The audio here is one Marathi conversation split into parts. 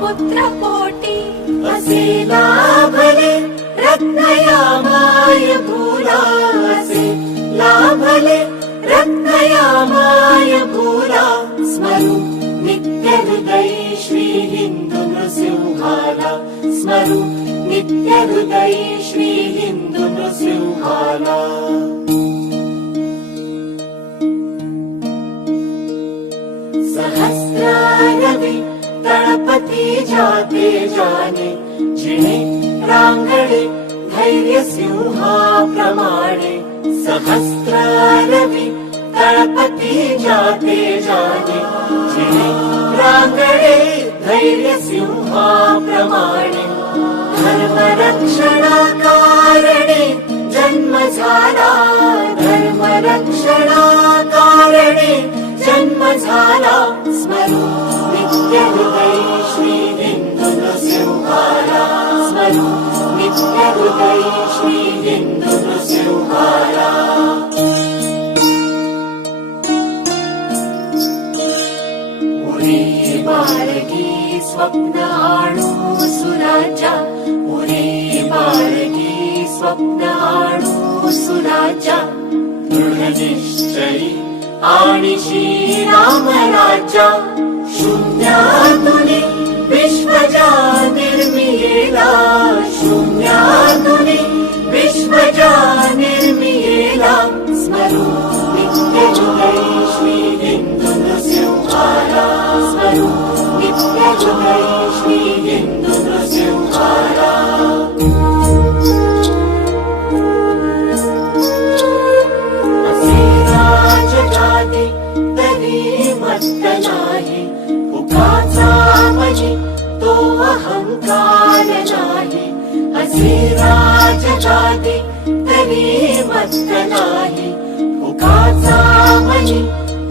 पुत्रकोटी असे लाभले रत्नयामाय भूला असे लाभले रत्नयामाय भूला स्मरू नित्यहृदयी श्री हिंदू नृसिंहाला स्मरू नित्यहृदयी श्री हिंदू नृसिंहाला सहस्रारवी तळपती जाते जाने जिणे रांगणे धैर्य सिंहाप्रमाणे सहस्रारवी तळपती जाते जाने जिणे रांगणे धैर्य सिंहाप्रमाणे धर्मरक्षणा कारणे जन्म झाला धर्मरक्षणा कारणे जन्म झाला स्मरू नित्यहृदयी श्री हिंदू नृसिंहाला स्मरू नित्यहृदयी श्री हिंदू नृसिंहाला उरे बाळगी स्वप्न आणू सुराजा उरे बाळगी स्वप्न आणू सुराजा दृढनिश्चयी आणि श्रीराम राजा शून्यातुनी विश्वजा निर्मियेला शून्यातुनी विश्वजा निर्मियेला स्मरू नित्यहृदयी श्री हिंदू नृसिंहाला स्मरू नित्यहृदयी श्री हिंदू नृसिंहाला तरी मत्त नाही फुकाचा मजी तो अहंकार नाही असे राजगादे तरी मत्त नाही फुकाचा मजी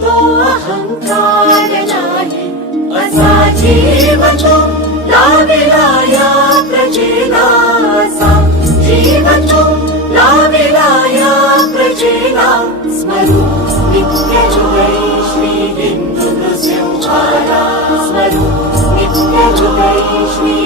तो अहंकार नाही असा जीव तो लाविला या प्रजेला असा जीव तो लाविला या प्रजेला स्मरू नित्यहृदयी श्री हिंदू नृसिंहाला स्मरू नित्यहृदयी श्री